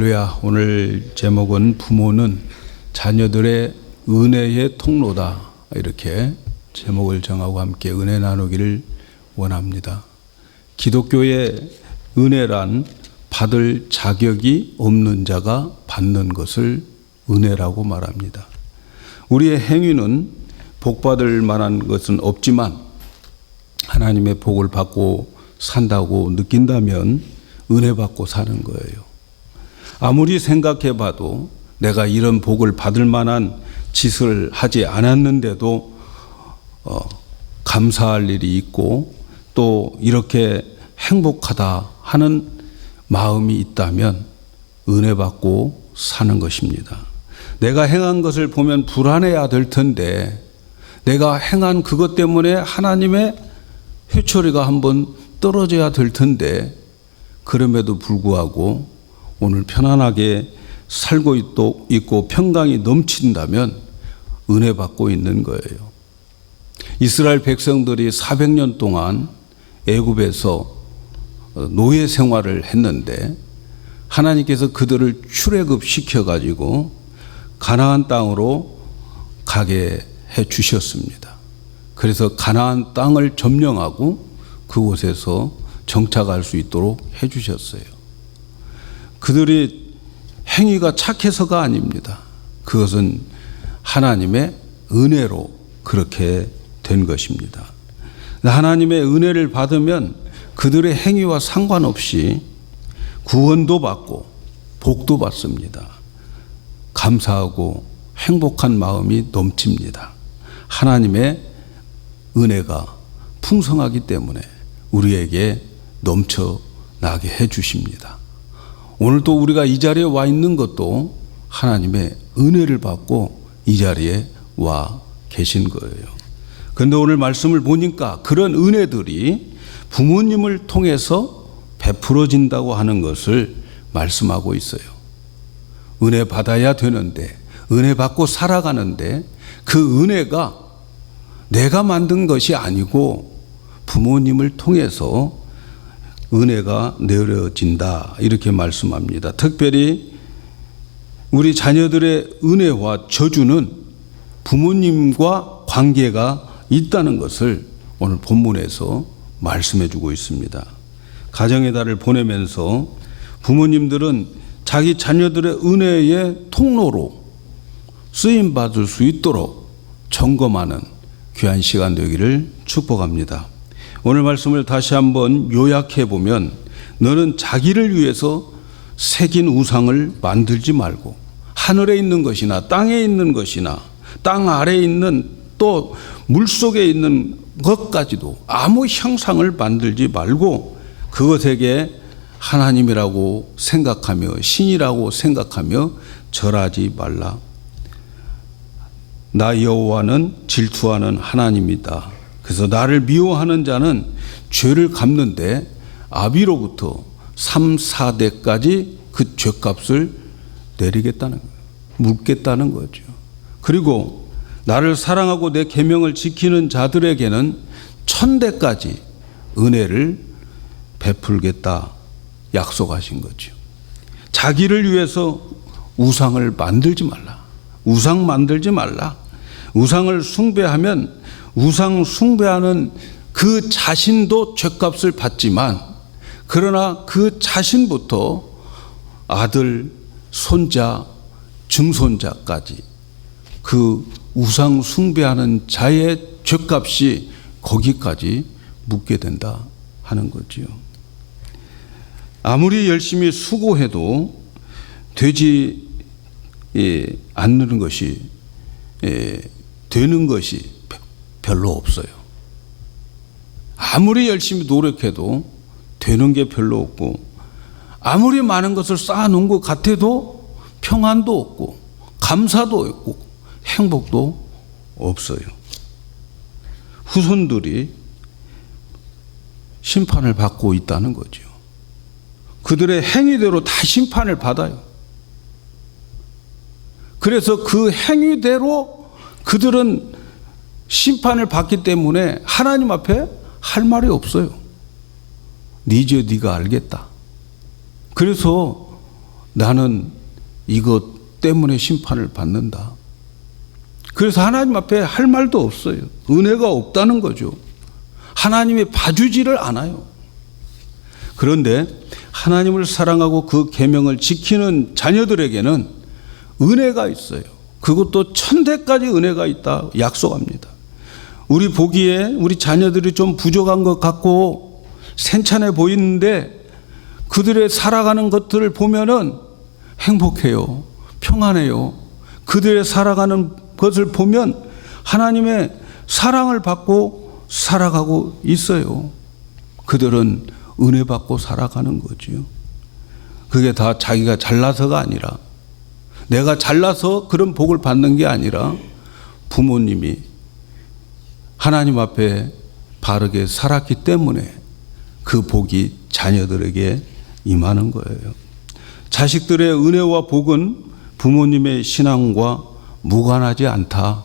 할렐루야. 오늘 제목은 부모는 자녀들의 은혜의 통로다. 이렇게 제목을 정하고 함께 은혜 나누기를 원합니다. 기독교의 은혜란 받을 자격이 없는 자가 받는 것을 은혜라고 말합니다. 우리의 행위는 복받을 만한 것은 없지만 하나님의 복을 받고 산다고 느낀다면 은혜 받고 사는 거예요. 아무리 생각해 봐도 내가 이런 복을 받을 만한 짓을 하지 않았는데도 감사할 일이 있고 또 이렇게 행복하다 하는 마음이 있다면 은혜 받고 사는 것입니다. 내가 행한 것을 보면 불안해야 될 텐데 내가 행한 그것 때문에 하나님의 회초리가 한번 떨어져야 될 텐데 그럼에도 불구하고 오늘 편안하게 살고 있고 평강이 넘친다면 은혜 받고 있는 거예요. 이스라엘 백성들이 400년 동안 애굽에서 노예 생활을 했는데 하나님께서 그들을 출애굽 시켜가지고 가나안 땅으로 가게 해 주셨습니다. 그래서 가나안 땅을 점령하고 그곳에서 정착할 수 있도록 해 주셨어요. 그들이 행위가 착해서가 아닙니다. 그것은 하나님의 은혜로 그렇게 된 것입니다. 하나님의 은혜를 받으면 그들의 행위와 상관없이 구원도 받고 복도 받습니다. 감사하고 행복한 마음이 넘칩니다. 하나님의 은혜가 풍성하기 때문에 우리에게 넘쳐나게 해 주십니다. 오늘도 우리가 이 자리에 와 있는 것도 하나님의 은혜를 받고 이 자리에 와 계신 거예요. 그런데 오늘 말씀을 보니까 그런 은혜들이 부모님을 통해서 베풀어진다고 하는 것을 말씀하고 있어요. 은혜 받아야 되는데, 은혜 받고 살아가는데 그 은혜가 내가 만든 것이 아니고 부모님을 통해서 은혜가 내려진다. 이렇게 말씀합니다. 특별히 우리 자녀들의 은혜와 저주는 부모님과 관계가 있다는 것을 오늘 본문에서 말씀해 주고 있습니다. 가정의 달을 보내면서 부모님들은 자기 자녀들의 은혜의 통로로 쓰임 받을 수 있도록 점검하는 귀한 시간 되기를 축복합니다. 오늘 말씀을 다시 한번 요약해 보면 너는 자기를 위해서 새긴 우상을 만들지 말고 하늘에 있는 것이나 땅에 있는 것이나 땅 아래에 있는 또 물속에 있는 것까지도 아무 형상을 만들지 말고 그것에게 하나님이라고 생각하며 신이라고 생각하며 절하지 말라. 나 여호와는 질투하는 하나님이다. 그래서 나를 미워하는 자는 죄를 갚는데 아비로부터 3, 4대까지 그 죄값을 내리겠다는 거예요. 묻겠다는 거죠. 그리고 나를 사랑하고 내 계명을 지키는 자들에게는 1000대까지 은혜를 베풀겠다 약속하신 거죠. 자기를 위해서 우상을 만들지 말라. 우상 만들지 말라. 우상을 숭배하면 우상 숭배하는 그 자신도 죄값을 받지만 그러나 그 자신부터 아들, 손자, 증손자까지 그 우상 숭배하는 자의 죄값이 거기까지 묻게 된다 하는 거지요. 아무리 열심히 수고해도 되지 않는 것이 되는 것이 별로 없어요. 아무리 열심히 노력해도 되는 게 별로 없고 아무리 많은 것을 쌓아놓은 것 같아도 평안도 없고 감사도 없고 행복도 없어요. 후손들이 심판을 받고 있다는 거죠. 그들의 행위대로 다 심판을 받아요. 그래서 그 행위대로 그들은 심판을 받기 때문에 하나님 앞에 할 말이 없어요. 네 죄 네가 알겠다. 그래서 나는 이것 때문에 심판을 받는다. 그래서 하나님 앞에 할 말도 없어요. 은혜가 없다는 거죠. 하나님이 봐주지를 않아요. 그런데 하나님을 사랑하고 그 계명을 지키는 자녀들에게는 은혜가 있어요. 그것도 천대까지 은혜가 있다 약속합니다. 우리 보기에 우리 자녀들이 좀 부족한 것 같고 괜찮아 보이는데 그들의 살아가는 것들을 보면은 행복해요. 평안해요. 그들의 살아가는 것을 보면 하나님의 사랑을 받고 살아가고 있어요. 그들은 은혜 받고 살아가는 거죠. 그게 다 자기가 잘나서가 아니라, 내가 잘나서 그런 복을 받는 게 아니라 부모님이 하나님 앞에 바르게 살았기 때문에 그 복이 자녀들에게 임하는 거예요. 자식들의 은혜와 복은 부모님의 신앙과 무관하지 않다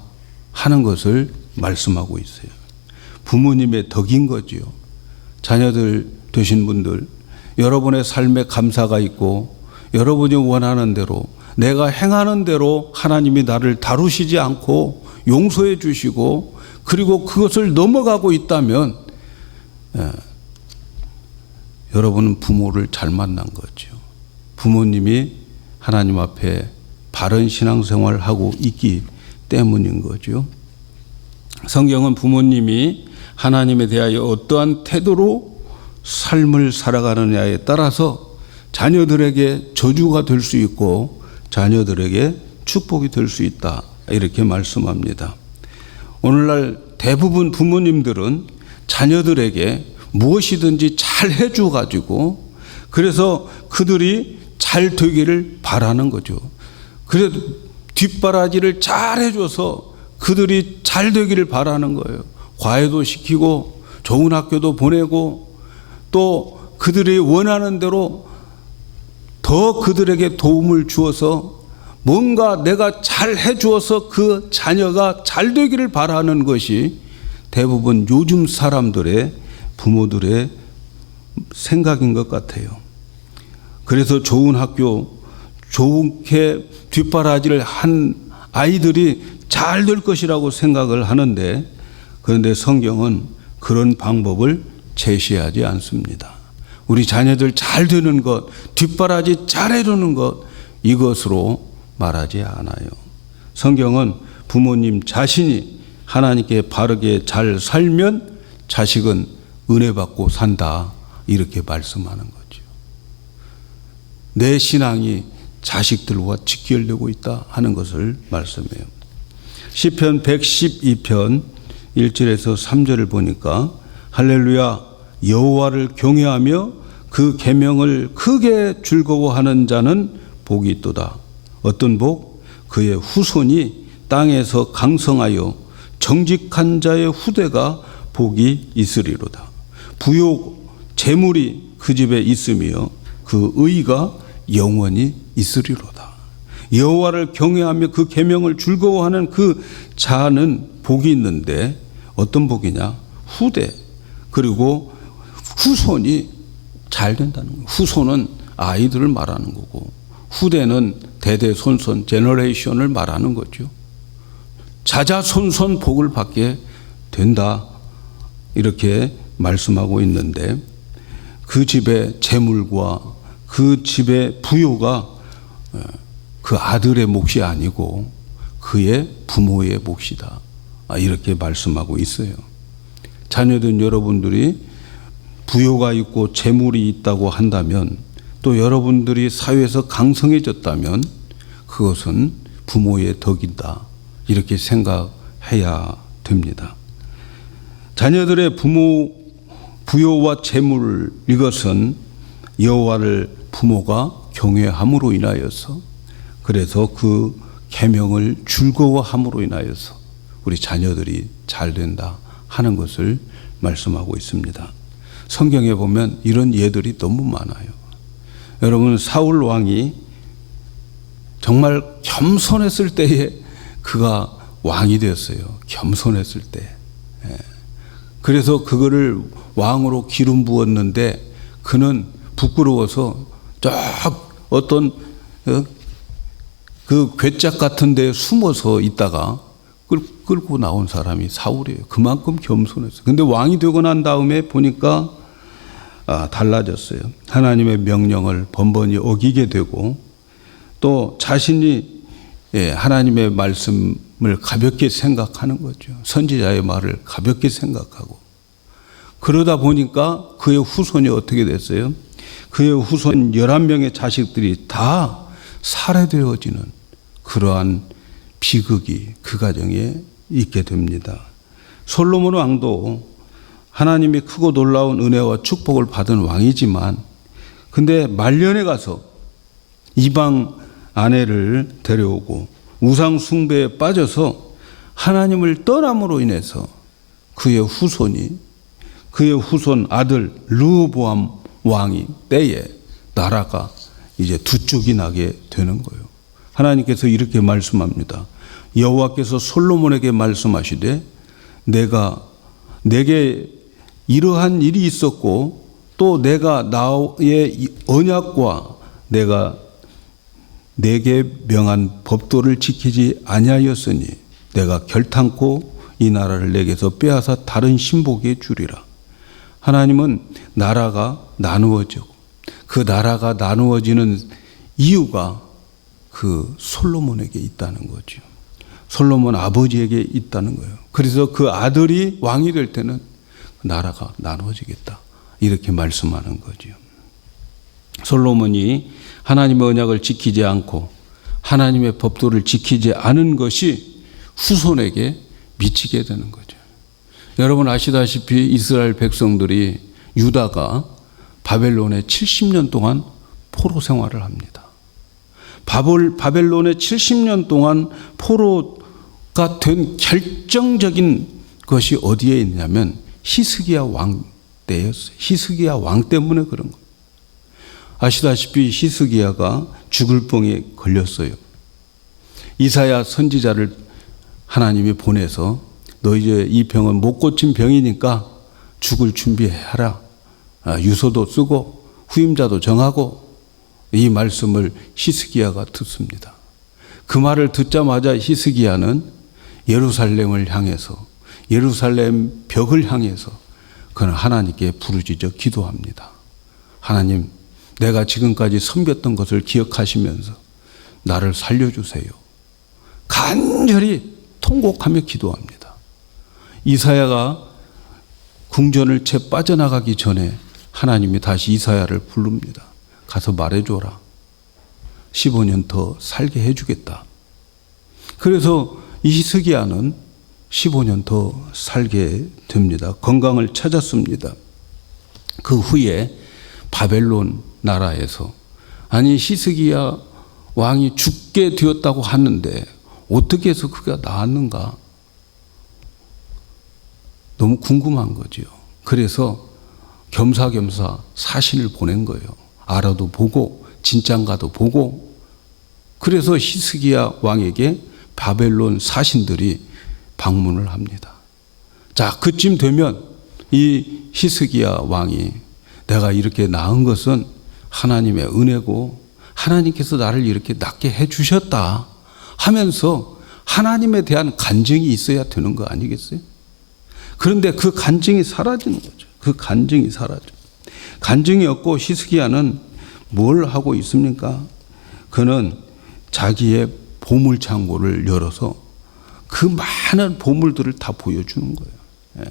하는 것을 말씀하고 있어요. 부모님의 덕인 거지요. 자녀들 되신 분들, 여러분의 삶에 감사가 있고 여러분이 원하는 대로, 내가 행하는 대로 하나님이 나를 다루시지 않고 용서해 주시고 그리고 그것을 넘어가고 있다면 여러분은 부모를 잘 만난 거죠. 부모님이 하나님 앞에 바른 신앙생활을 하고 있기 때문인 거죠. 성경은 부모님이 하나님에 대하여 어떠한 태도로 삶을 살아가느냐에 따라서 자녀들에게 저주가 될 수 있고 자녀들에게 축복이 될 수 있다, 이렇게 말씀합니다. 오늘날 대부분 부모님들은 자녀들에게 무엇이든지 잘 해줘 가지고 그래서 그들이 잘 되기를 바라는 거죠. 그래서 뒷바라지를 잘 해줘서 그들이 잘 되기를 바라는 거예요. 과외도 시키고 좋은 학교도 보내고 또 그들이 원하는 대로 더 그들에게 도움을 주어서 뭔가 내가 잘 해주어서 그 자녀가 잘 되기를 바라는 것이 대부분 요즘 사람들의 부모들의 생각인 것 같아요. 그래서 좋은 학교, 좋게 뒷바라지를 한 아이들이 잘 될 것이라고 생각을 하는데, 그런데 성경은 그런 방법을 제시하지 않습니다. 우리 자녀들 잘 되는 것, 뒷바라지 잘 해주는 것, 이것으로 말하지 않아요. 성경은 부모님 자신이 하나님께 바르게 잘 살면 자식은 은혜 받고 산다, 이렇게 말씀하는 거죠. 내 신앙이 자식들과 직결되고 있다 하는 것을 말씀해요. 시편 112편 1절에서 3절을 보니까 할렐루야, 여호와를 경외하며 그 계명을 크게 즐거워하는 자는 복이 있도다. 어떤 복? 그의 후손이 땅에서 강성하여 정직한 자의 후대가 복이 있으리로다. 부요 재물이 그 집에 있으며 그 의가 영원히 있으리로다. 여호와를 경외하며 그 계명을 즐거워하는 그 자는 복이 있는데 어떤 복이냐? 후대, 그리고 후손이 잘 된다는 거예요. 후손은 아이들을 말하는 거고 후대는 대대손손 제너레이션을 말하는 거죠. 자자손손 복을 받게 된다, 이렇게 말씀하고 있는데 그 집의 재물과 그 집의 부요가 그 아들의 몫이 아니고 그의 부모의 몫이다, 이렇게 말씀하고 있어요. 자녀된 여러분들이 부요가 있고 재물이 있다고 한다면, 또 여러분들이 사회에서 강성해졌다면 그것은 부모의 덕이다, 이렇게 생각해야 됩니다. 자녀들의 부요와 재물, 이것은 여호와를 부모가 경외함으로 인하여서, 그래서 그 계명을 즐거워함으로 인하여서 우리 자녀들이 잘 된다 하는 것을 말씀하고 있습니다. 성경에 보면 이런 예들이 너무 많아요. 여러분, 사울 왕이 정말 겸손했을 때에 그가 왕이 되었어요. 겸손했을 때. 그래서 그거를 왕으로 기름 부었는데 그는 부끄러워서 쫙 어떤 그 괴짝 같은 데 숨어서 있다가 끌고 나온 사람이 사울이에요. 그만큼 겸손했어요. 근데 왕이 되고 난 다음에 보니까 달라졌어요. 하나님의 명령을 번번이 어기게 되고 또 자신이 하나님의 말씀을 가볍게 생각하는 거죠. 선지자의 말을 가볍게 생각하고 그러다 보니까 그의 후손이 어떻게 됐어요? 그의 후손 11명의 자식들이 다 살해되어지는 그러한 비극이 그 가정에 있게 됩니다. 솔로몬 왕도 하나님이 크고 놀라운 은혜와 축복을 받은 왕이지만 근데 말년에 가서 이방 아내를 데려오고 우상 숭배에 빠져서 하나님을 떠남으로 인해서 그의 후손 아들 르호보암 왕이 때에 나라가 이제 두 쪽이 나게 되는 거예요. 하나님께서 이렇게 말씀합니다. 여호와께서 솔로몬에게 말씀하시되 내게 이러한 일이 있었고 또 내가 나의 언약과 내가 내게 명한 법도를 지키지 아니하였으니 내가 결탄코 이 나라를 내게서 빼앗아 다른 신복에게 주리라. 하나님은 나라가 나누어지고 그 나라가 나누어지는 이유가 그 솔로몬에게 있다는 거죠. 솔로몬 아버지에게 있다는 거예요. 그래서 그 아들이 왕이 될 때는 나라가 나누어지겠다. 이렇게 말씀하는 거죠. 솔로몬이 하나님의 언약을 지키지 않고 하나님의 법도를 지키지 않은 것이 후손에게 미치게 되는 거죠. 여러분 아시다시피 이스라엘 백성들이 유다가 바벨론에 70년 동안 포로 생활을 합니다. 바벨론에 70년 동안 포로가 된 결정적인 것이 어디에 있냐면 히스기야 왕 때였어요. 히스기야 왕 때문에 그런 거예요. 아시다시피 히스기야가 죽을 병에 걸렸어요. 이사야 선지자를 하나님이 보내서 너 이제 이 병은 못 고친 병이니까 죽을 준비해라. 유서도 쓰고 후임자도 정하고 이 말씀을 히스기야가 듣습니다. 그 말을 듣자마자 히스기야는 예루살렘을 향해서 예루살렘 벽을 향해서 그는 하나님께 부르짖어 기도합니다. 하나님, 내가 지금까지 섬겼던 것을 기억하시면서 나를 살려주세요. 간절히 통곡하며 기도합니다. 이사야가 궁전을 채 빠져나가기 전에 하나님이 다시 이사야를 부릅니다. 가서 말해줘라. 15년 더 살게 해주겠다. 그래서 히스기야는 15년 더 살게 됩니다. 건강을 찾았습니다. 그 후에 바벨론 나라에서 아니 히스기야 왕이 죽게 되었다고 하는데 어떻게 해서 그가 나았는가 너무 궁금한 거죠. 그래서 겸사겸사 사신을 보낸 거예요. 알아도 보고 진짠가도 보고. 그래서 히스기야 왕에게 바벨론 사신들이 방문을 합니다. 자, 그쯤 되면 이 히스기야 왕이 내가 이렇게 낳은 것은 하나님의 은혜고 하나님께서 나를 이렇게 낳게 해주셨다 하면서 하나님에 대한 간증이 있어야 되는 거 아니겠어요? 그런데 그 간증이 사라지는 거죠. 그 간증이 사라져. 간증이 없고 히스기야는 뭘 하고 있습니까? 그는 자기의 보물창고를 열어서 그 많은 보물들을 다 보여주는 거예요.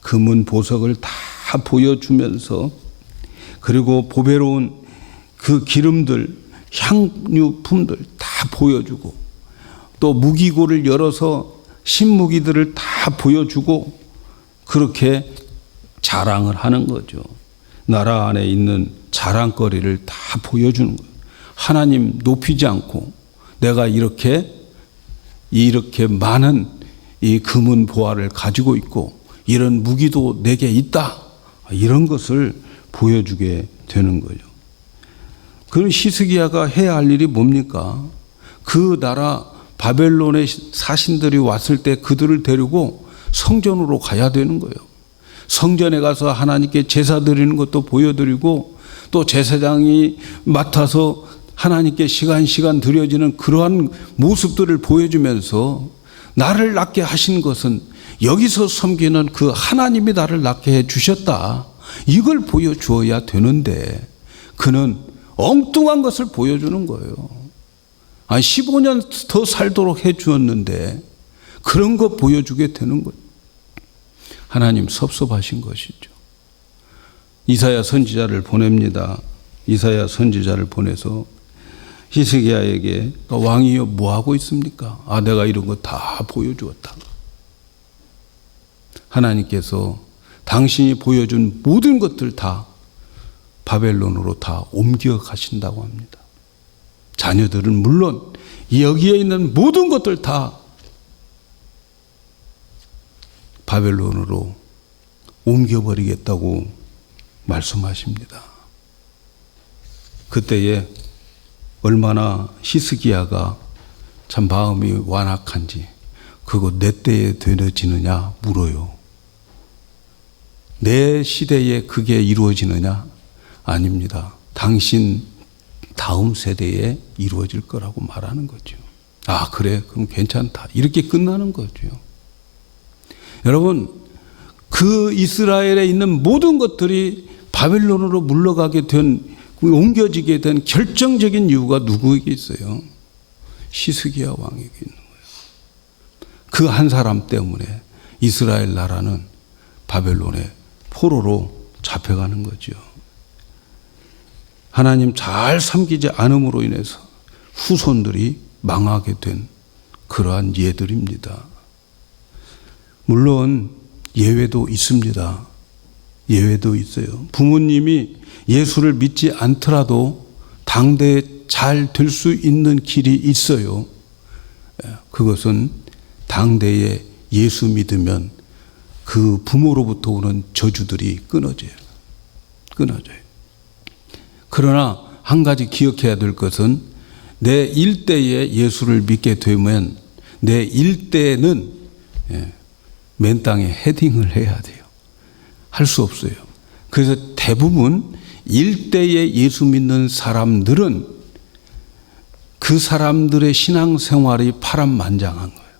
금은 보석을 다 보여주면서 그리고 보배로운 그 기름들, 향유품들 다 보여주고 또 무기고를 열어서 신무기들을 다 보여주고 그렇게 자랑을 하는 거죠. 나라 안에 있는 자랑거리를 다 보여주는 거예요. 하나님 높이지 않고 내가 이렇게 많은 이 금은 보화를 가지고 있고 이런 무기도 내게 있다. 이런 것을 보여주게 되는 거예요. 그럼 히스기야가 해야 할 일이 뭡니까? 그 나라 바벨론의 사신들이 왔을 때 그들을 데리고 성전으로 가야 되는 거예요. 성전에 가서 하나님께 제사 드리는 것도 보여드리고 또 제사장이 맡아서 하나님께 시간 드려지는 그러한 모습들을 보여주면서 나를 낳게 하신 것은 여기서 섬기는 그 하나님이 나를 낳게 해 주셨다. 이걸 보여주어야 되는데 그는 엉뚱한 것을 보여주는 거예요. 15년 더 살도록 해 주었는데 그런 거 보여주게 되는 거예요. 하나님 섭섭하신 것이죠. 이사야 선지자를 보냅니다. 이사야 선지자를 보내서 히스기야에게 왕이여 뭐 하고 있습니까? 내가 이런 거 다 보여주었다. 하나님께서 당신이 보여준 모든 것들 다 바벨론으로 다 옮겨가신다고 합니다. 자녀들은 물론 여기에 있는 모든 것들 다 바벨론으로 옮겨버리겠다고 말씀하십니다. 그때에 얼마나 히스기야가 참 마음이 완악한지 그거 내 때에 되어지느냐 물어요. 내 시대에 그게 이루어지느냐? 아닙니다. 당신 다음 세대에 이루어질 거라고 말하는 거죠. 그래? 그럼 괜찮다. 이렇게 끝나는 거죠. 여러분, 그 이스라엘에 있는 모든 것들이 바벨론으로 물러가게 된, 옮겨지게 된 결정적인 이유가 누구에게 있어요? 히스기야 왕에게 있는 거예요. 그 한 사람 때문에 이스라엘 나라는 바벨론의 포로로 잡혀가는 거죠. 하나님 잘 섬기지 않음으로 인해서 후손들이 망하게 된 그러한 예들입니다. 물론 예외도 있습니다. 예외도 있어요. 부모님이 예수를 믿지 않더라도 당대에 잘 될 수 있는 길이 있어요. 그것은 당대에 예수 믿으면 그 부모로부터 오는 저주들이 끊어져요. 그러나 한 가지 기억해야 될 것은 내 일대에 예수를 믿게 되면 내 일대에는 맨 땅에 헤딩을 해야 돼요. 할 수 없어요. 그래서 대부분 일대에 예수 믿는 사람들은 그 사람들의 신앙생활이 파란만장한 거예요.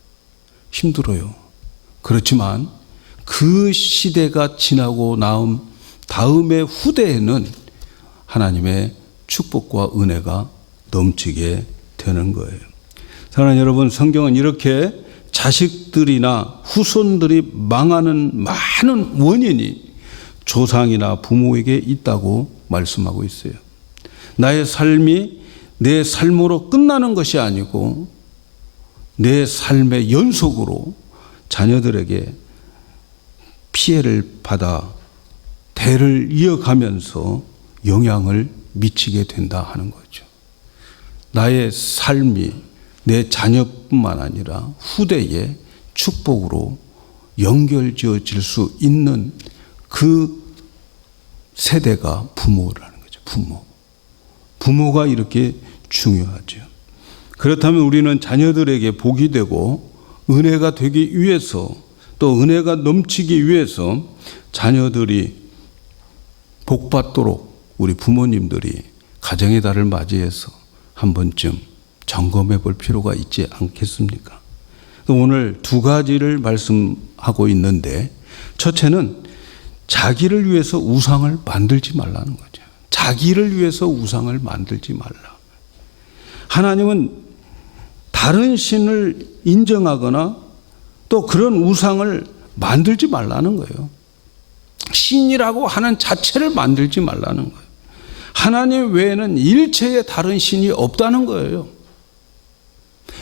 힘들어요. 그렇지만 그 시대가 지나고 나온 다음의 후대에는 하나님의 축복과 은혜가 넘치게 되는 거예요. 사랑하는 여러분, 성경은 이렇게 자식들이나 후손들이 망하는 많은 원인이 조상이나 부모에게 있다고 말씀하고 있어요. 나의 삶이 내 삶으로 끝나는 것이 아니고 내 삶의 연속으로 자녀들에게 피해를 받아 대를 이어가면서 영향을 미치게 된다 하는 거죠. 나의 삶이 내 자녀뿐만 아니라 후대의 축복으로 연결지어질 수 있는 그 세대가 부모라는 거죠. 부모가 이렇게 중요하죠. 그렇다면 우리는 자녀들에게 복이 되고 은혜가 되기 위해서 또 은혜가 넘치기 위해서 자녀들이 복받도록 우리 부모님들이 가정의 달을 맞이해서 한 번쯤 점검해 볼 필요가 있지 않겠습니까? 오늘 두 가지를 말씀하고 있는데 첫째는 자기를 위해서 우상을 만들지 말라는 거죠. 자기를 위해서 우상을 만들지 말라. 하나님은 다른 신을 인정하거나 또 그런 우상을 만들지 말라는 거예요. 신이라고 하는 자체를 만들지 말라는 거예요. 하나님 외에는 일체의 다른 신이 없다는 거예요.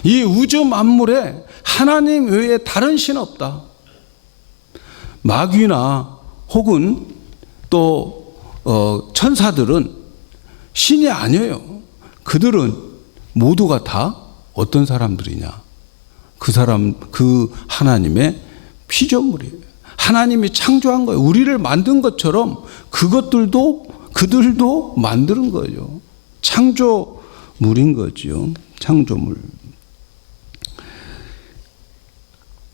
이 우주 만물에 하나님 외에 다른 신 없다. 마귀나 혹은 또 천사들은 신이 아니에요. 그들은 모두가 다 어떤 사람들이냐? 그 하나님의 피조물이에요. 하나님이 창조한 거예요. 우리를 만든 것처럼 그들도 만드는 거예요. 창조물인 거죠. 창조물.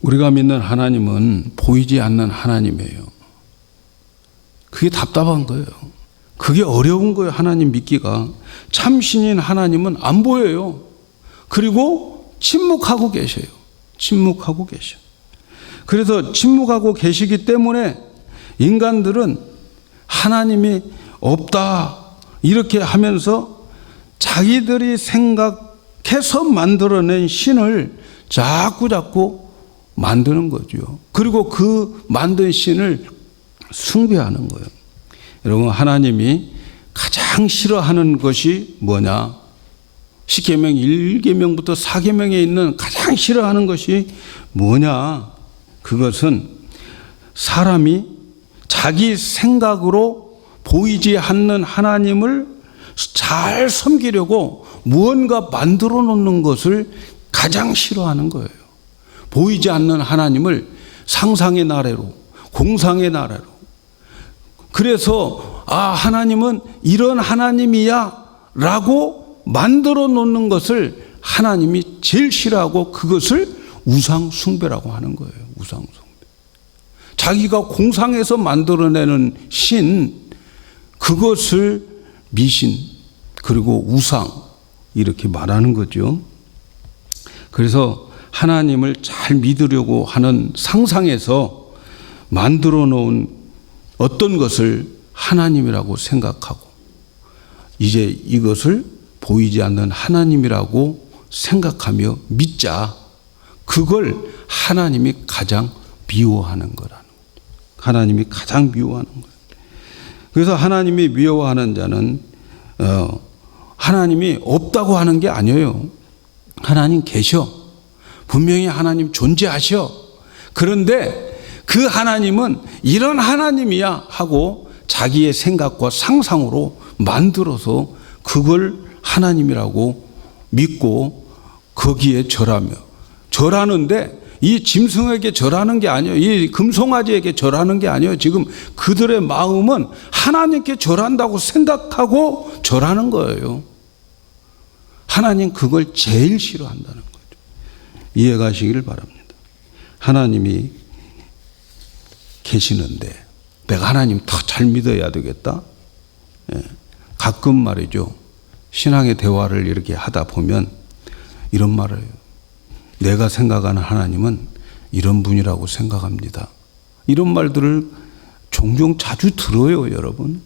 우리가 믿는 하나님은 보이지 않는 하나님이에요. 그게 답답한 거예요. 그게 어려운 거예요. 하나님 믿기가. 참신인 하나님은 안 보여요. 그리고 침묵하고 계셔요. 침묵하고 계셔. 그래서 침묵하고 계시기 때문에 인간들은 하나님이 없다 이렇게 하면서 자기들이 생각해서 만들어낸 신을 자꾸 만드는 거죠. 그리고 그 만든 신을 숭배하는 거예요. 여러분, 하나님이 가장 싫어하는 것이 뭐냐? 십계명 1계명부터 4계명에 있는 가장 싫어하는 것이 뭐냐? 그것은 사람이 자기 생각으로 보이지 않는 하나님을 잘 섬기려고 무언가 만들어 놓는 것을 가장 싫어하는 거예요. 보이지 않는 하나님을 상상의 나래로, 공상의 나래로. 그래서 하나님은 이런 하나님이야 라고 만들어 놓는 것을 하나님이 제일 싫어하고 그것을 우상 숭배라고 하는 거예요. 우상 숭배. 자기가 공상해서 만들어내는 신, 그것을 미신 그리고 우상 이렇게 말하는 거죠. 그래서 하나님을 잘 믿으려고 하는 상상에서 만들어 놓은 어떤 것을 하나님이라고 생각하고 이제 이것을 보이지 않는 하나님이라고 생각하며 믿자. 그걸 하나님이 가장 미워하는 거라는 거예요. 하나님이 가장 미워하는 거예요. 그래서 하나님이 미워하는 자는 하나님이 없다고 하는 게 아니에요. 하나님 계셔. 분명히 하나님 존재하셔. 그런데 그 하나님은 이런 하나님이야 하고 자기의 생각과 상상으로 만들어서 그걸 하나님이라고 믿고 거기에 절하는데 이 짐승에게 절하는 게 아니에요. 이 금송아지에게 절하는 게 아니에요. 지금 그들의 마음은 하나님께 절한다고 생각하고 절하는 거예요. 하나님 그걸 제일 싫어한다는 거죠. 이해가시기를 바랍니다. 하나님이 계시는데 내가 하나님 더 잘 믿어야 되겠다. 가끔 말이죠. 신앙의 대화를 이렇게 하다 보면 이런 말을 해요. 내가 생각하는 하나님은 이런 분이라고 생각합니다. 이런 말들을 종종 자주 들어요, 여러분.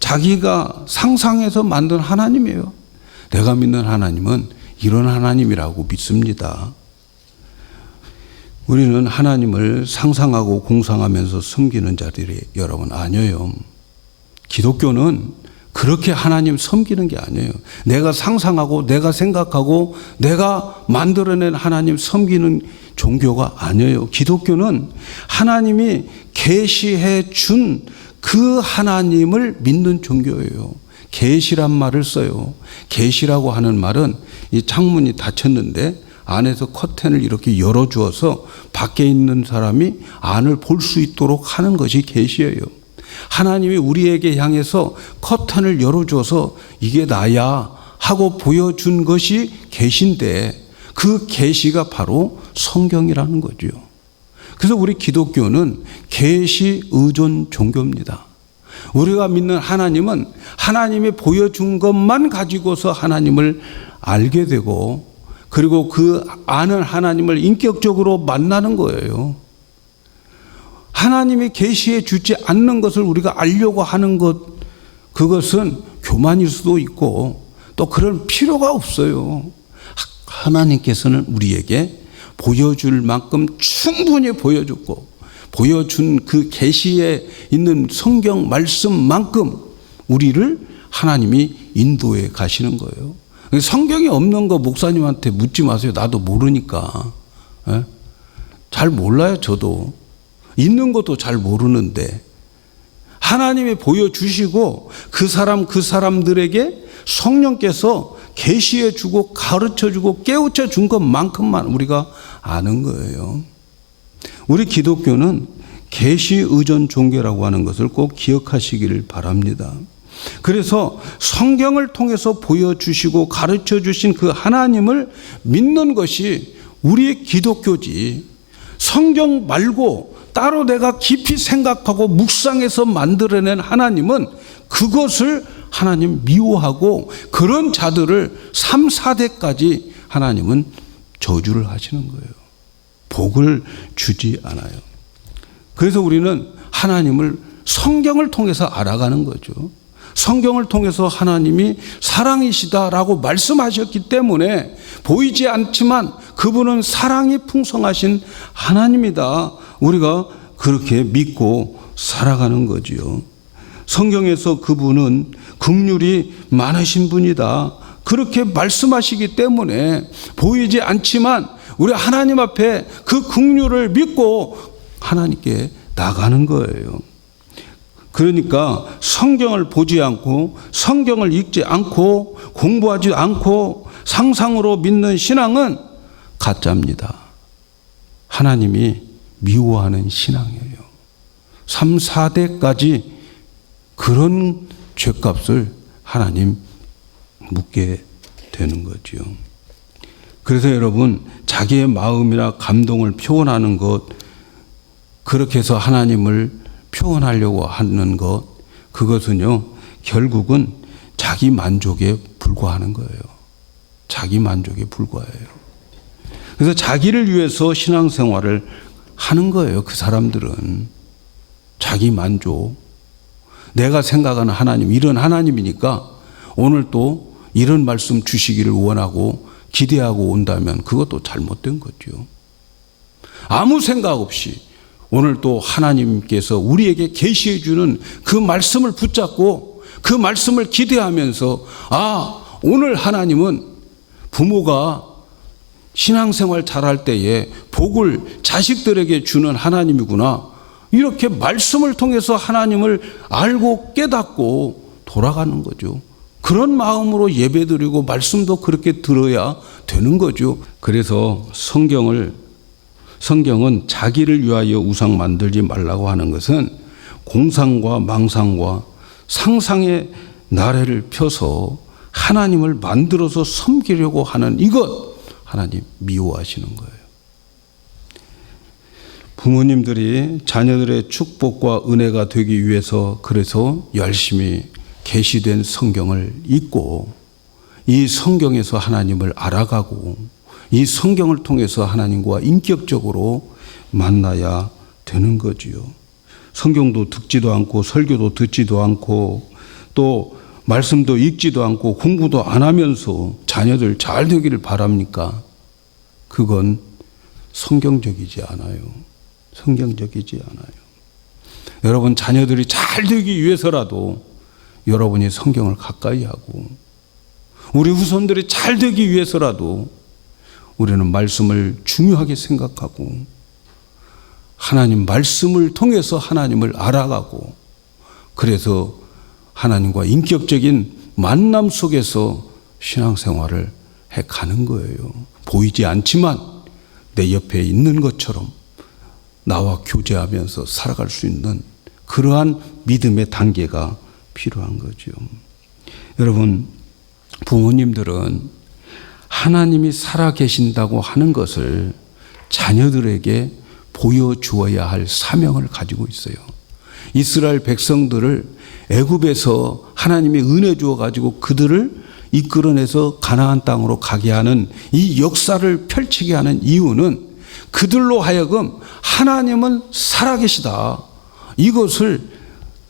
자기가 상상해서 만든 하나님이에요. 내가 믿는 하나님은 이런 하나님이라고 믿습니다. 우리는 하나님을 상상하고 공상하면서 섬기는 자들이 여러분 아니에요. 기독교는 그렇게 하나님 섬기는 게 아니에요. 내가 상상하고 내가 생각하고 내가 만들어낸 하나님 섬기는 종교가 아니에요. 기독교는 하나님이 계시해 준 그 하나님을 믿는 종교예요. 계시란 말을 써요. 계시라고 하는 말은 이 창문이 닫혔는데 안에서 커튼을 이렇게 열어주어서 밖에 있는 사람이 안을 볼 수 있도록 하는 것이 계시예요. 하나님이 우리에게 향해서 커튼을 열어줘서 이게 나야 하고 보여준 것이 계시인데 그 계시가 바로 성경이라는 거죠. 그래서 우리 기독교는 계시 의존 종교입니다. 우리가 믿는 하나님은 하나님이 보여준 것만 가지고서 하나님을 알게 되고 그리고 그 아는 하나님을 인격적으로 만나는 거예요. 하나님이 계시해 주지 않는 것을 우리가 알려고 하는 것, 그것은 교만일 수도 있고 또 그럴 필요가 없어요. 하나님께서는 우리에게 보여줄 만큼 충분히 보여줬고 보여준 그 계시에 있는 성경 말씀만큼 우리를 하나님이 인도해 가시는 거예요. 성경이 없는 거 목사님한테 묻지 마세요. 나도 모르니까. 잘 몰라요, 저도. 있는 것도 잘 모르는데 하나님이 보여주시고 그 사람들에게 성령께서 계시해 주고 가르쳐 주고 깨우쳐 준 것만큼만 우리가 아는 거예요. 우리 기독교는 계시 의존 종교라고 하는 것을 꼭 기억하시기를 바랍니다. 그래서 성경을 통해서 보여주시고 가르쳐 주신 그 하나님을 믿는 것이 우리의 기독교지 성경 말고 따로 내가 깊이 생각하고 묵상해서 만들어낸 하나님은 그것을 하나님 미워하고 그런 자들을 3, 4대까지 하나님은 저주를 하시는 거예요. 복을 주지 않아요. 그래서 우리는 하나님을 성경을 통해서 알아가는 거죠. 성경을 통해서 하나님이 사랑이시다라고 말씀하셨기 때문에 보이지 않지만 그분은 사랑이 풍성하신 하나님이다. 우리가 그렇게 믿고 살아가는 거지요. 성경에서 그분은 긍휼이 많으신 분이다. 그렇게 말씀하시기 때문에 보이지 않지만 우리 하나님 앞에 그 긍휼을 믿고 하나님께 나가는 거예요. 그러니까 성경을 보지 않고 성경을 읽지 않고 공부하지 않고 상상으로 믿는 신앙은 가짜입니다. 하나님이 미워하는 신앙이에요. 3, 4대까지 그런 죄값을 하나님 묻게 되는 거죠. 그래서 여러분, 자기의 마음이나 감동을 표현하는 것, 그렇게 해서 하나님을 표현하려고 하는 것, 그것은요 결국은 자기 만족에 불과하는 거예요. 자기 만족에 불과해요. 그래서 자기를 위해서 신앙생활을 하는 거예요. 그 사람들은 자기 만족, 내가 생각하는 하나님, 이런 하나님이니까 오늘 또 이런 말씀 주시기를 원하고 기대하고 온다면 그것도 잘못된 거죠. 아무 생각 없이 오늘 또 하나님께서 우리에게 계시해 주는 그 말씀을 붙잡고 그 말씀을 기대하면서, 아, 오늘 하나님은 부모가 신앙생활 잘할 때에 복을 자식들에게 주는 하나님이구나, 이렇게 말씀을 통해서 하나님을 알고 깨닫고 돌아가는 거죠. 그런 마음으로 예배드리고 말씀도 그렇게 들어야 되는 거죠. 그래서 성경은 자기를 위하여 우상 만들지 말라고 하는 것은 공상과 망상과 상상의 나래를 펴서 하나님을 만들어서 섬기려고 하는 이것, 하나님 미워하시는 거예요. 부모님들이 자녀들의 축복과 은혜가 되기 위해서 그래서 열심히 계시된 성경을 읽고 이 성경에서 하나님을 알아가고 이 성경을 통해서 하나님과 인격적으로 만나야 되는 거지요. 성경도 듣지도 않고 설교도 듣지도 않고 또 말씀도 읽지도 않고 공부도 안 하면서 자녀들 잘 되기를 바랍니까? 그건 성경적이지 않아요. 성경적이지 않아요. 여러분, 자녀들이 잘 되기 위해서라도 여러분이 성경을 가까이 하고 우리 후손들이 잘 되기 위해서라도 우리는 말씀을 중요하게 생각하고 하나님 말씀을 통해서 하나님을 알아가고 그래서 하나님과 인격적인 만남 속에서 신앙생활을 해가는 거예요. 보이지 않지만 내 옆에 있는 것처럼 나와 교제하면서 살아갈 수 있는 그러한 믿음의 단계가 필요한 거죠. 여러분, 부모님들은 하나님이 살아계신다고 하는 것을 자녀들에게 보여주어야 할 사명을 가지고 있어요. 이스라엘 백성들을 애굽에서 하나님이 은혜 주어 가지고 그들을 이끌어내서 가나안 땅으로 가게 하는 이 역사를 펼치게 하는 이유는 그들로 하여금 하나님은 살아계시다, 이것을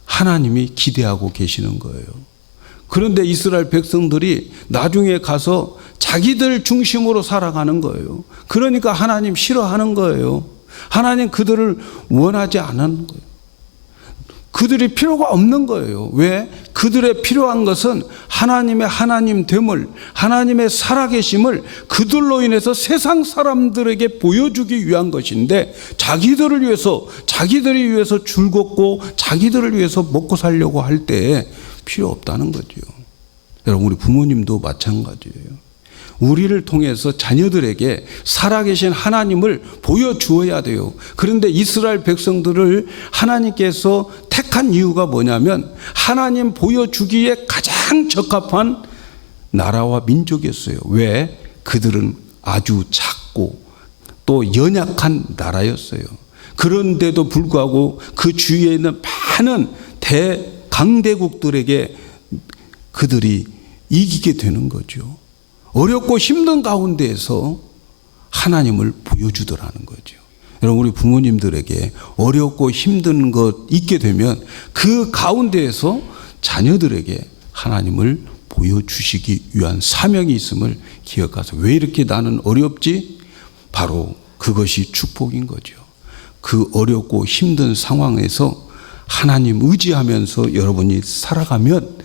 하나님이 기대하고 계시는 거예요. 그런데 이스라엘 백성들이 나중에 가서 자기들 중심으로 살아가는 거예요. 그러니까 하나님 싫어하는 거예요. 하나님 그들을 원하지 않는 거예요. 그들이 필요가 없는 거예요. 왜? 그들의 필요한 것은 하나님의 하나님됨을, 하나님의 살아계심을 그들로 인해서 세상 사람들에게 보여주기 위한 것인데 자기들을 위해서, 자기들이 위해서 즐겁고 자기들을 위해서 먹고 살려고 할 때에 필요 없다는 거죠. 여러분, 우리 부모님도 마찬가지예요. 우리를 통해서 자녀들에게 살아계신 하나님을 보여주어야 돼요. 그런데 이스라엘 백성들을 하나님께서 택한 이유가 뭐냐면 하나님 보여주기에 가장 적합한 나라와 민족이었어요. 왜? 그들은 아주 작고 또 연약한 나라였어요. 그런데도 불구하고 그 주위에 있는 많은 강대국들에게 그들이 이기게 되는 거죠. 어렵고 힘든 가운데에서 하나님을 보여주더라는 거죠. 여러분, 우리 부모님들에게 어렵고 힘든 것 있게 되면 그 가운데에서 자녀들에게 하나님을 보여주시기 위한 사명이 있음을 기억하세요. 왜 이렇게 나는 어렵지? 바로 그것이 축복인 거죠. 그 어렵고 힘든 상황에서 하나님 의지하면서 여러분이 살아가면,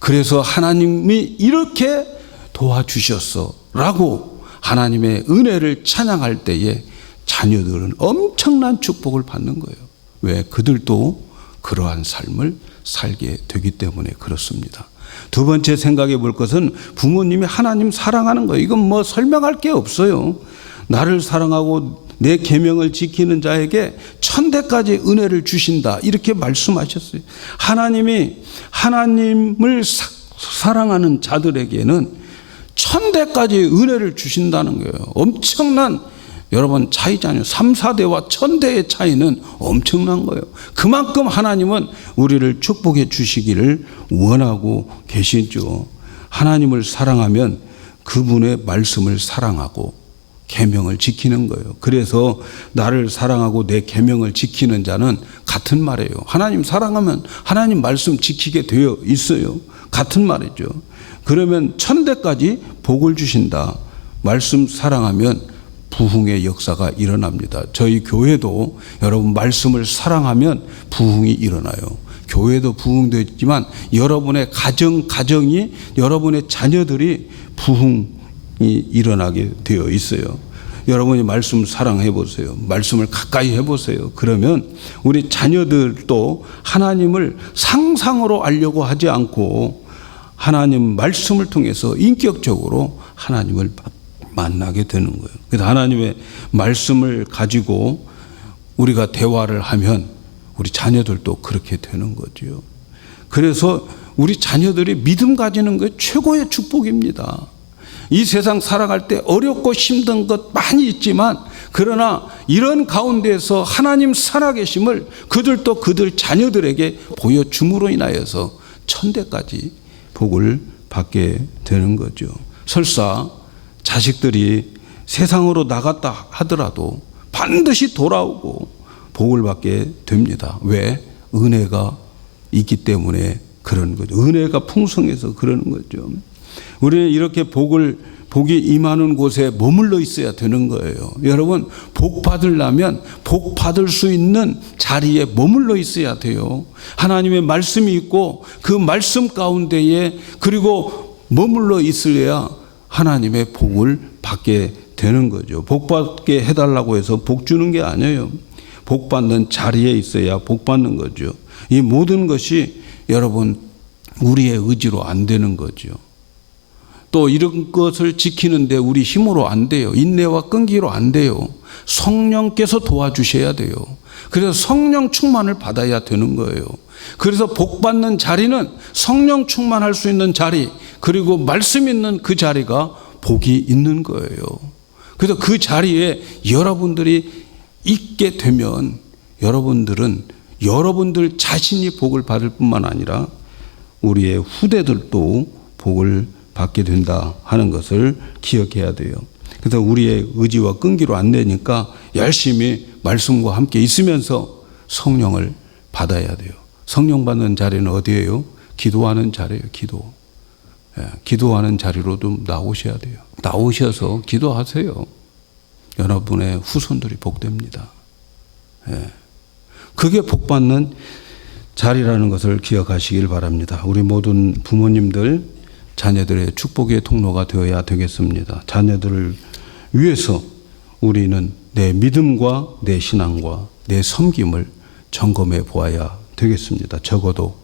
그래서 하나님이 이렇게 도와주셨어 라고 하나님의 은혜를 찬양할 때에 자녀들은 엄청난 축복을 받는 거예요. 왜? 그들도 그러한 삶을 살게 되기 때문에 그렇습니다. 두 번째 생각해 볼 것은 부모님이 하나님 사랑하는 거예요. 이건 뭐 설명할 게 없어요. 나를 사랑하고 내 계명을 지키는 자에게 천대까지 은혜를 주신다, 이렇게 말씀하셨어요. 하나님이 하나님을 사랑하는 자들에게는 천대까지 은혜를 주신다는 거예요. 엄청난, 여러분, 차이잖아요. 3, 4대와 1000대의 차이는 엄청난 거예요. 그만큼 하나님은 우리를 축복해 주시기를 원하고 계시죠. 하나님을 사랑하면 그분의 말씀을 사랑하고 계명을 지키는 거예요. 그래서 나를 사랑하고 내 계명을 지키는 자는 같은 말이에요. 하나님 사랑하면 하나님 말씀 지키게 되어 있어요. 같은 말이죠. 그러면 1000대까지 복을 주신다. 말씀 사랑하면 부흥의 역사가 일어납니다. 저희 교회도 여러분 말씀을 사랑하면 부흥이 일어나요. 교회도 부흥되지만 여러분의 가정이, 여러분의 자녀들이 부흥이 일어나게 되어 있어요. 여러분이 말씀 사랑해 보세요. 말씀을 가까이 해 보세요. 그러면 우리 자녀들도 하나님을 상상으로 알려고 하지 않고 하나님 말씀을 통해서 인격적으로 하나님을 만나게 되는 거예요. 그래서 하나님의 말씀을 가지고 우리가 대화를 하면 우리 자녀들도 그렇게 되는 거죠. 그래서 우리 자녀들이 믿음 가지는 게 최고의 축복입니다. 이 세상 살아갈 때 어렵고 힘든 것 많이 있지만, 그러나 이런 가운데에서 하나님 살아계심을 그들도 그들 자녀들에게 보여줌으로 인하여서 1000대까지 복을 받게 되는 거죠. 설사 자식들이 세상으로 나갔다 하더라도 반드시 돌아오고 복을 받게 됩니다. 왜? 은혜가 있기 때문에 그런 거죠. 은혜가 풍성해서 그러는 거죠. 우리는 이렇게 복이 임하는 곳에 머물러 있어야 되는 거예요. 여러분, 복 받으려면 복 받을 수 있는 자리에 머물러 있어야 돼요. 하나님의 말씀이 있고 그 말씀 가운데에 그리고 머물러 있으려야 하나님의 복을 받게 되는 거죠. 복 받게 해달라고 해서 복 주는 게 아니에요. 복 받는 자리에 있어야 복 받는 거죠. 이 모든 것이 여러분 우리의 의지로 안 되는 거죠. 또 이런 것을 지키는데 우리 힘으로 안 돼요. 인내와 끈기로 안 돼요. 성령께서 도와주셔야 돼요. 그래서 성령 충만을 받아야 되는 거예요. 그래서 복 받는 자리는 성령 충만할 수 있는 자리, 그리고 말씀 있는 그 자리가 복이 있는 거예요. 그래서 그 자리에 여러분들이 있게 되면 여러분들은 여러분들 자신이 복을 받을 뿐만 아니라 우리의 후대들도 복을 받게 된다 하는 것을 기억해야 돼요. 그래서 우리의 의지와 끈기로 안 되니까 열심히 말씀과 함께 있으면서 성령을 받아야 돼요. 성령 받는 자리는 어디예요? 기도하는 자리예요. 기도하는 자리로 좀 나오셔야 돼요. 나오셔서 기도하세요. 여러분의 후손들이 복됩니다. 그게 복받는 자리라는 것을 기억하시길 바랍니다. 우리 모든 부모님들, 자녀들의 축복의 통로가 되어야 되겠습니다. 자녀들을 위해서 우리는 내 믿음과 내 신앙과 내 섬김을 점검해 보아야 되겠습니다. 적어도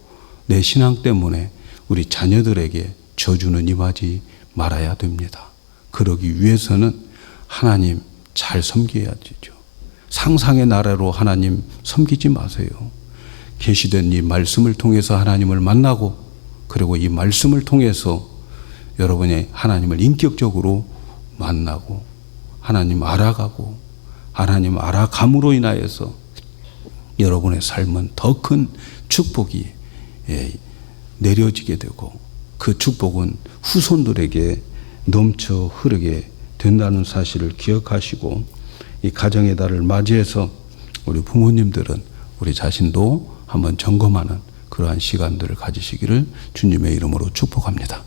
내 신앙 때문에 우리 자녀들에게 저주는 임하지 말아야 됩니다. 그러기 위해서는 하나님 잘 섬겨야죠. 상상의 나라로 하나님 섬기지 마세요. 계시된 이 말씀을 통해서 하나님을 만나고, 그리고 이 말씀을 통해서 여러분이 하나님을 인격적으로 만나고 하나님 알아가고 하나님 알아감으로 인하여서 여러분의 삶은 더 큰 축복이 내려지게 되고 그 축복은 후손들에게 넘쳐 흐르게 된다는 사실을 기억하시고 이 가정의 달을 맞이해서 우리 부모님들은 우리 자신도 한번 점검하는 그러한 시간들을 가지시기를 주님의 이름으로 축복합니다.